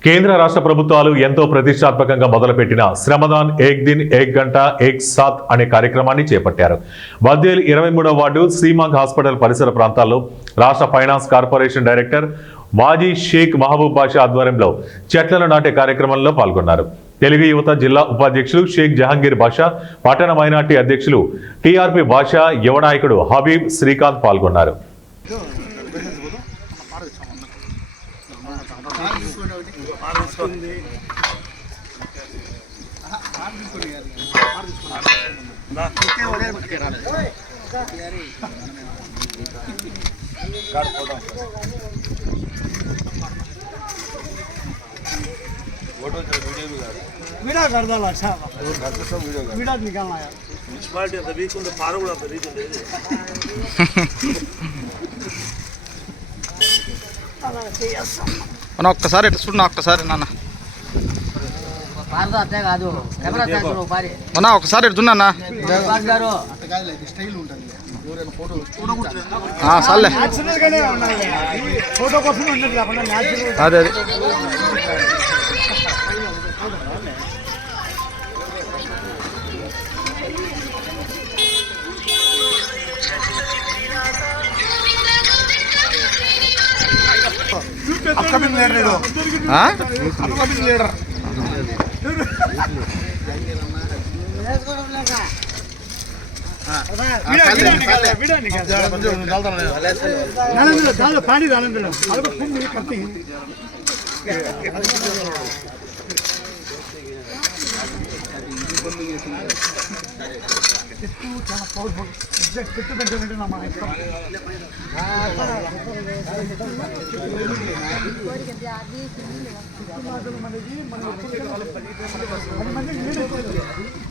కేంద్ర రాష్ట్ర ప్రభుత్వాలు ఎంతో ప్రతిష్టాత్మకంగా మొదలుపెట్టిన శ్రమదాన్ ఏక్ దిన్ ఏక్ గంట ఏక్ సాత్ అనే కార్యక్రమాన్ని చేపట్టారు. బద్వేల్ 23వ వార్డు శ్రీమాంగ్ హాస్పిటల్ పరిసర ప్రాంతాల్లో రాష్ట్ర finance corporation director వాజీ Sheikh Mahabub బాషా ఆధ్వర్యంలో చెట్లను నాటే కార్యక్రమంలో పాల్గొన్నారు. తెలుగు యువత జిల్లా ఉపాధ్యక్షులు షేక్ జహాంగీర్ బాషా, పట్టణ మైనార్టీ అధ్యక్షులు టీఆర్పీ బాషా, యువ నాయకుడు హబీబ్ శ్రీకాంత్ పాల్గొన్నారు. वीडियो कर दो अच्छा वीडियो निकालना यार म्युनिसिपालिटी ऑफ द वीक उन the forward of the reason అన్న ఒక్కసారి ఎట్లా చూడు, ఒక్కసారి నాన్న అన్న ఒకసారి ఎడుతున్నా సార్లే ఫోటో కోసం అదే అదే upcoming leader upcoming leader video निकाल डाल पानी डाल दो अलग खूब करती हैं చాలా పవర్ఫుల్ ఎగ్జాక్ట్ ఫిట్ పెట్టినట్టు నా మాట మనకి